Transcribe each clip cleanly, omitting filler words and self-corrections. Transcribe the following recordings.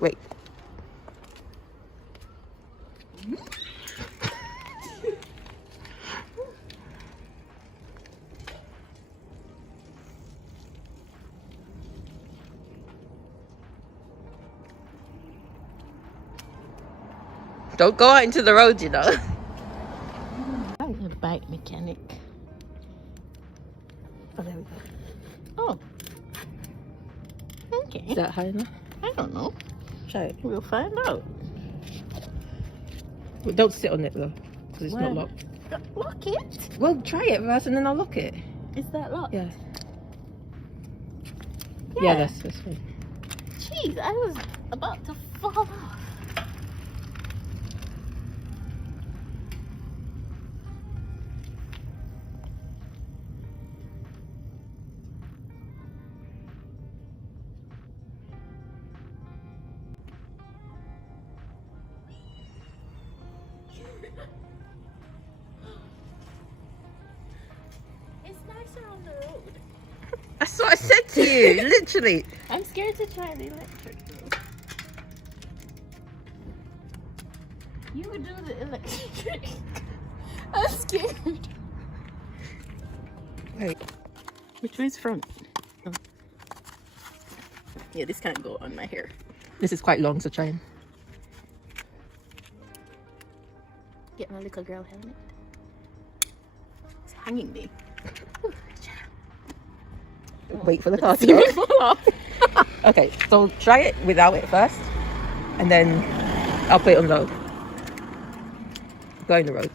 Wait. Don't go out into the road, you know. I'm a bike mechanic. Oh, there we go. Oh. Okay. Is that high enough? I don't know. Try it. We'll find out. But don't sit on it though, because it's Why? not locked. Lock it? Well, try it first and then I'll lock it. Is that locked? Yeah. Yeah, that's fine. Jeez, I was about to fall off. It's nicer on the road. That's what I said to you, literally. I'm scared to try the electric though. You would do the electric. I'm scared. Wait. Which way's front? Oh. Yeah, this can't go on my hair. This is quite long, so try and... Get my little girl helmet. It's hanging me. Wait for the car to See go. me fall off. Okay, so try it without it first, and then I'll put it on low. Go in the road.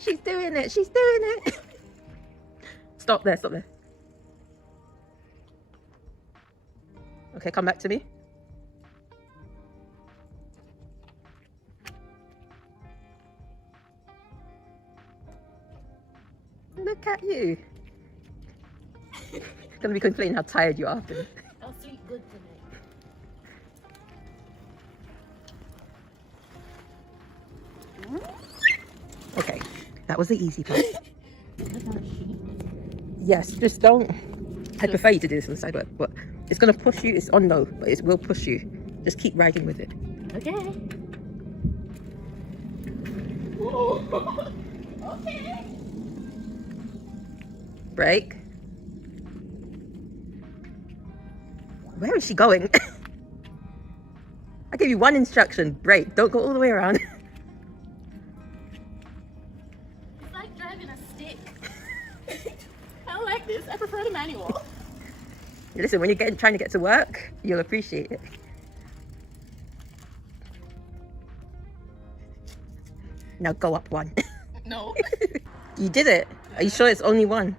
She's doing it, she's doing it. Stop there, stop there. Okay, come back to me. Look at you. Gonna be complaining how tired you are after. I'll sleep good tonight. Okay, that was the easy part. Yes, just don't. I prefer you to do this on the sidewalk, but it's gonna push you. It's on low, but it will push you. Just keep riding with it. Okay. Whoa. Okay. Brake. Where is she going? I gave you one instruction. Brake. Don't go all the way around. It's like driving a stick. I don't like this. I prefer the manual. Listen, when you're trying to get to work, you'll appreciate it. Now go up one. No. You did it. Are you sure it's only one?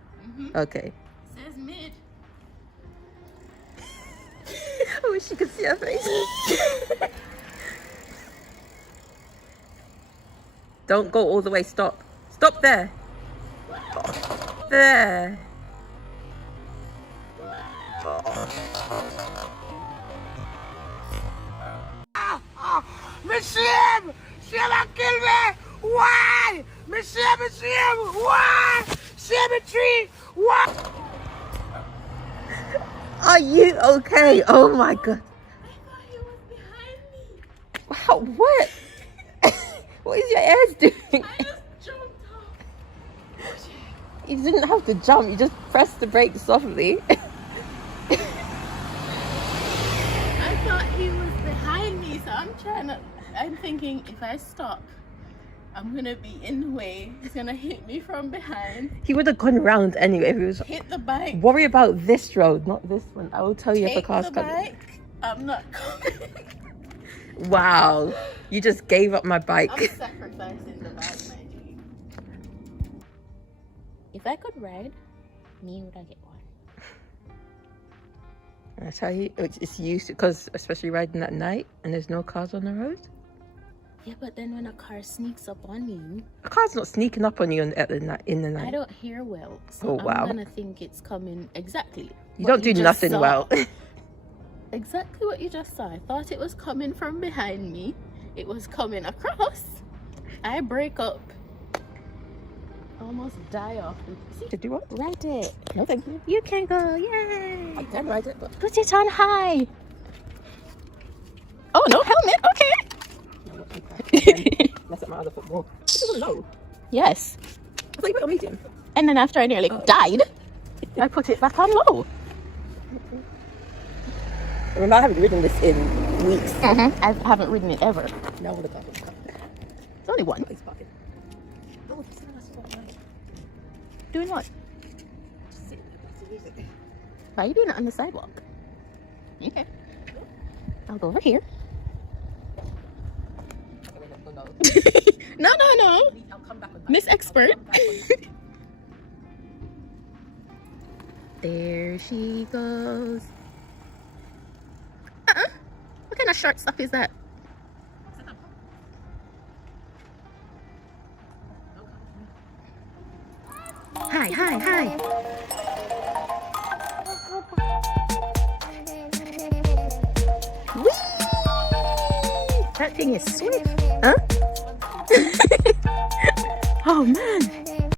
Okay. It says mid. I wish you could see her face. Don't go all the way. Stop. Stop there. There. Monsieur! Monsieur va kill me! Why? Monsieur! Why? Cemetery! Why? Are you okay? Oh my god. I thought he was behind me. Wow, what? What is your ass doing? I just jumped off. You didn't have to jump. You just pressed the brake softly. I thought he was behind me, so I'm thinking if I stop, I'm gonna be in the way. He's gonna hit me from behind. He would have gone around anyway if he was. Hit the bike. Worry about this road, not this one. I will tell you if a Take car's the coming. bike. I'm not coming. Wow, you just gave up my bike. I'm sacrificing the bike, my G. If I could ride, me would I get one? I tell you, it's used because especially riding at night and there's no cars on the road. Yeah, but then when a car sneaks up on me, A car's not sneaking up on you in the I night. don't hear well. So Oh, wow. I'm gonna think it's coming exactly. You what don't do just nothing saw. well. Exactly what you just saw. I thought it was coming from behind me. It was coming across. I break up. Almost die off. See, To do what? ride it. No, thank you. You can go. Yay! I can ride it, but Put it on high. Oh, no helmet. Okay. mess up my other foot more. This isn't low. Yes. I thought you put it on medium. And then after I nearly died, I put it back on low. I remember I haven't ridden this in weeks. I haven't ridden it ever. Now all the car is cut. It's only one. It's parking. Oh, this is a nice spot, right? Doing what? Just sitting there, that's the music. Why are you doing it on the sidewalk? Okay. I'll go over here. Okay, wait, no, no. No, no, no. I'll come back on that. Miss Expert. I'll come back on that. There she goes. What kind of short stuff is that? Hi, hi, hi. Whee! That thing is swift, huh? Oh man.